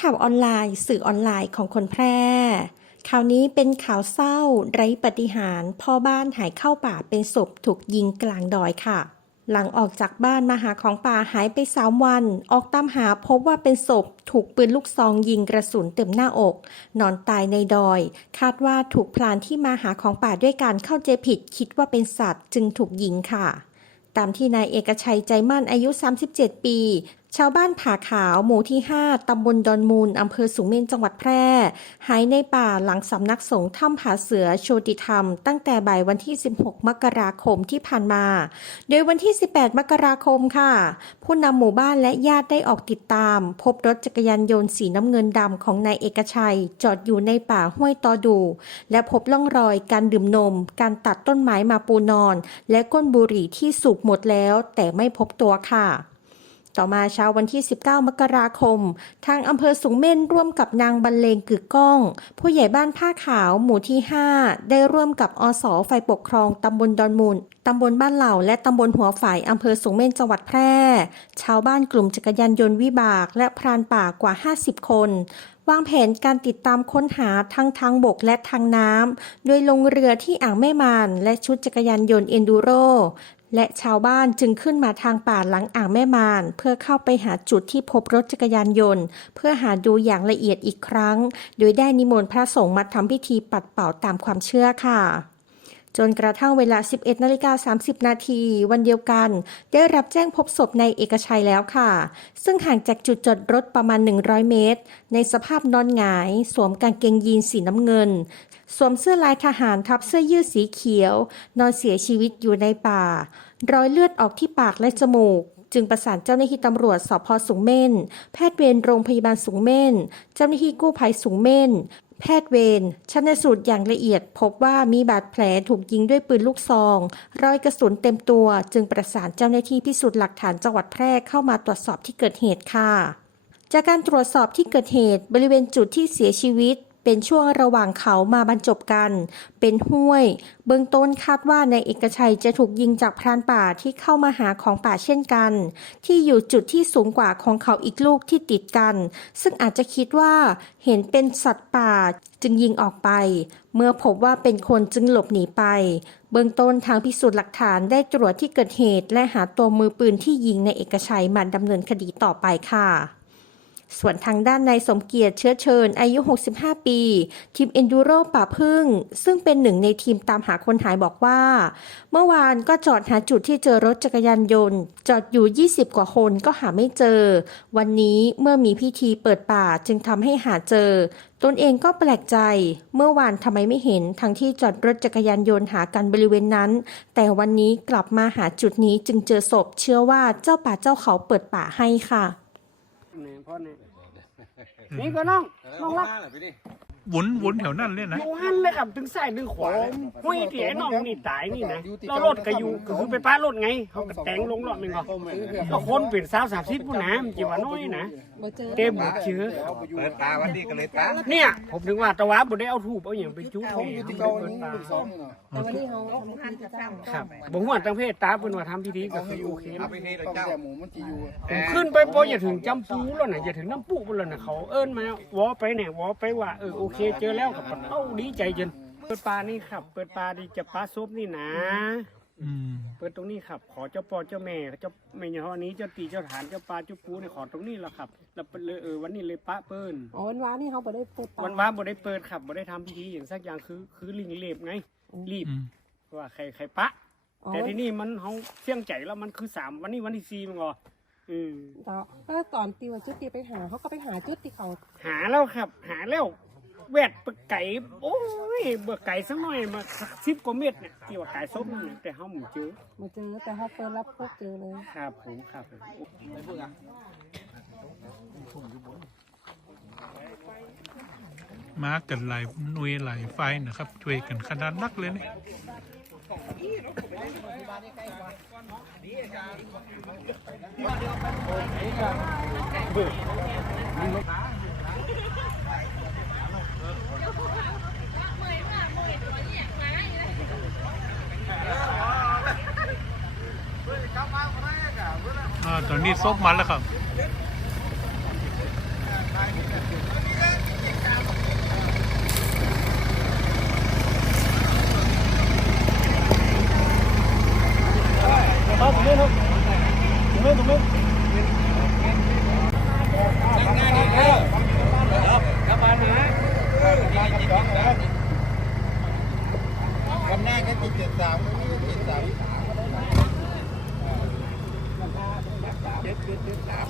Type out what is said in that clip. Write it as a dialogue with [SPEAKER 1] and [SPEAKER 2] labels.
[SPEAKER 1] ข่าวออนไลน์ สื่อออนไลน์ของคนแพร่ ข่าวนี้เป็นข่าวเศร้า ไร้ปฏิหารพ่อบ้านหายเข้าป่าเป็นศพถูกยิงกลางดอยค่ะ หลังออกจากบ้านมาหาของป่าหายไปสามวัน ออกตามหาพบว่าเป็นศพ ถูกปืนลูกซองยิงกระสุนเต็มหน้าอก นอนตายในดอย คาดว่าถูกพลานที่มาหาของป่าด้วยการเข้าใจผิด คิดว่าเป็นสัตว์จึงถูกยิงค่ะตามที่นายเอกชัยใจมั่นอายุ 37 ปีชาวบ้านผาขาวหมู่ที่ 5 ตำบลดอนมูล อำเภอสูงเม่นจังหวัดแพร่ หายในป่าหลังสำนักสงฆ์ถ้ำผาเสือโชติธรรม ตั้งแต่บ่ายวันที่ 16 มกราคมที่ผ่านมา โดยวันที่ 18 มกราคมค่ะ ผู้นำหมู่บ้านและญาติได้ออกติดตาม พบรถจักรยานยนต์สีน้ำเงินดำของนายเอกชัย จอดอยู่ในป่าห้วยตอดู และพบร่องรอยการดื่มนม การตัดต้นไม้มาปูนอน และก้นบุหรี่ที่สูบหมดแล้ว แต่ไม่พบตัวค่ะ ต่อมาเช้าวันที่ 19 มกราคม ทางอำเภอสูงเม่นร่วมกับนางบรรเลงกึกก้อง ผู้ใหญ่บ้านผ้าขาวหมู่ที่ 5 ได้ร่วมกับอสฝ่ายปกครองตำบลดอนมูลตำบลบ้านเหล่าและตำบลหัวฝ่ายอำเภอสูงเม่นจังหวัดแพร่ ชาวบ้านกลุ่มจักรยานยนต์วิบาก และพรานป่ากว่า 50 คนวางแผนการติดตามค้นหาทั้งทางบกและทางน้ำ โดยลงเรือที่อ่างแม่มาน และชุดจักรยานยนต์เอนดูโร และชาวบ้านจึงขึ้นมาทางป่าหลังอ่างแม่มาน เพื่อเข้าไปหาจุดที่พบรถจักรยานยนต์ เพื่อหาดูอย่างละเอียดอีกครั้ง โดยได้นิมนต์พระสงฆ์มาทำพิธีปัดเป่าตามความเชื่อค่ะ จนกระทั่งเวลา 11นาฬิกา30 นาทีวันเดียวกัน ได้รับแจ้งพบศพในเอกชัยแล้วค่ะ ซึ่งห่างจากจุดจอดรถประมาณ 100 เมตร ในสภาพนอนหงาย สวมกางเกงยีนสีน้ำเงิน สวมเสื้อลายทหารทับเสื้อยืดสีเขียว นอนเสียชีวิตอยู่ในป่า รอยเลือดออกที่ปากและจมูกจึงประสานเจ้าหน้าที่ตำรวจสพสูงเม่น แพทย์เวรโรงพยาบาลสูงเม่น เจ้าหน้าที่กู้ภัยสูงเม่น แพทย์เวรชันสูตรอย่างละเอียด พบว่ามีบาดแผลถูกยิงด้วยปืนลูกซอง รอยกระสุนเต็มตัว จึงประสานเจ้าหน้าที่พิสูจน์หลักฐานจังหวัดแพร่เข้ามาตรวจสอบที่เกิดเหตุค่ะ จากการตรวจสอบที่เกิดเหตุบริเวณจุดที่เสียชีวิต เป็นช่วงระหว่างเขามาบรรจบกัน เป็นห้วย เบื้องต้นคาดว่านายเอกชัยจะถูกยิงจากพรานป่าที่เข้ามาหาของป่าเช่นกัน ที่อยู่จุดที่สูงกว่าของเขาอีกลูกที่ติดกัน ซึ่งอาจจะคิดว่าเห็นเป็นสัตว์ป่าจึงยิงออกไป เมื่อพบว่าเป็นคนจึงหลบหนีไป เบื้องต้นทางพิสูจน์หลักฐานได้ตรวจที่เกิดเหตุ และหาตัวมือปืนที่ยิงในเอกชัยมาดำเนินคดีต่อไปค่ะ ส่วนทางด้านนายสมเกียรติเชื้อเชิญอายุ 65 ปี ทีมเอนดูโรป่าพึ่ง ซึ่งเป็นหนึ่งในทีมตามหาคนหายบอกว่า เมื่อวานก็จอดหาจุดที่เจอรถจักรยานยนต์ จอดอยู่ 20 กว่าคนก็หาไม่เจอ วันนี้เมื่อมีพิธีเปิดป่าจึงทำให้หาเจอ ตนเองก็แปลกใจ เมื่อวานทำไมไม่เห็น ทั้งที่จอดรถจักรยานยนต์หากันบริเวณนั้น แต่วันนี้กลับมาหาจุดนี้จึงเจอศพ เชื่อว่าเจ้าป่าเจ้าเขาเปิดป่าให้ค่ะ
[SPEAKER 2] นี่พ่อนี่นี่ก็น้องน้องรัก
[SPEAKER 3] วนวนแถวนั้นเลยนะ
[SPEAKER 2] อยู่หันเลยครับถึงซ้ายถึงขวาห้วยที่ไอ้น้องนี่ตายนี่นะเรารถก็อยู่ก็คือไปป้ารถไงเขาก็แต่งลงรอบหนึงก็ก็คนเป็นสาวสามสิบผู้น้ำจีว่าน้อยนะเต็มเชื้อ
[SPEAKER 4] เปิดตาวันนี้ก็เลยตา
[SPEAKER 2] เนี่ยผมถึงว่าตะวาบ่ได้เอาถูบเอาอย่างไปจุ๊บ
[SPEAKER 4] เขาอยู่ที่เก่านี่ลูกสองนี่เนาะ
[SPEAKER 5] แต่วันนี้เขาทำพิธีจะตั้ง
[SPEAKER 2] ครับบ่ฮู้ว่าตั้งเพศตาเพิ่นว่าทำพิธีก็คือโอเค
[SPEAKER 4] เอา
[SPEAKER 2] นะ
[SPEAKER 4] ไปเท
[SPEAKER 5] ต้อง
[SPEAKER 4] เจ้า
[SPEAKER 5] แก่หมูมันจะอยู่
[SPEAKER 2] ผมขึ้นไปพออย่าถึงจำปูแล้วนะอย่าถึงน้ำปูแล้วนะเขาเอิ้นมาวอไปเนี่ยวอไปว่าเออโอเคเจอแล้วกับเอ้าดีใจจนเปิดปลานี่ครับ เปิดปลาดีจะปลาซุปนี่นะ
[SPEAKER 3] อืม
[SPEAKER 2] เปิดตรงนี้ครับ ขอเจ้าพ่อเจ้าแม่เจ้าแม่ยอนี้เจ้าตีเจ้าฐานเจ้าปลาเจ้าปูเนี่ยขอตรงนี้ละครับแล้วเปิดเลยเออวันนี้เลยปะเปิ้น
[SPEAKER 5] อ๋อวันวานนี่เขาบ่ได้เปิด
[SPEAKER 2] วันว้าบ่ได้เปิดครับบ่ได้ทำพิธีอย่างสักอย่างคือคือลิงเล็บไงรีบ
[SPEAKER 3] อืม
[SPEAKER 2] ว่าใครใครปะ
[SPEAKER 5] อ๋อ
[SPEAKER 2] แต่ที่นี่มันเขาเสี่ยงใจแล้วมันคือสามวันนี้วันที่สี่มันก็อืม
[SPEAKER 5] ต่อก็ตอนตีว่าจุดตีไปหาเขาก็ไปหาจุดที่เขา
[SPEAKER 2] หาแล้วครับ หาแล้ว แวดไปไก่โอ้ยเบื่อไก่สักหน่อยมาสิบกว่าเม็ดเนี่ยที่ว่าไก่ส้มนั่นน่ะแต่เขาหมูเจอ
[SPEAKER 5] มาเจอแต่เขาเปิดรับพบเจอเลย
[SPEAKER 2] ครับผมครับผม
[SPEAKER 3] มากันหลายหน่วยหลายไฟนะครับ ช่วยกันขนาดนักเลยเนี่ยอ่าตอ นี่ซกมันแล้วครับ
[SPEAKER 2] กำแน่ก็ติดเจ็ดสามไม่ได้เจ็ดสาม สามเจ็ดเจ็ดสาม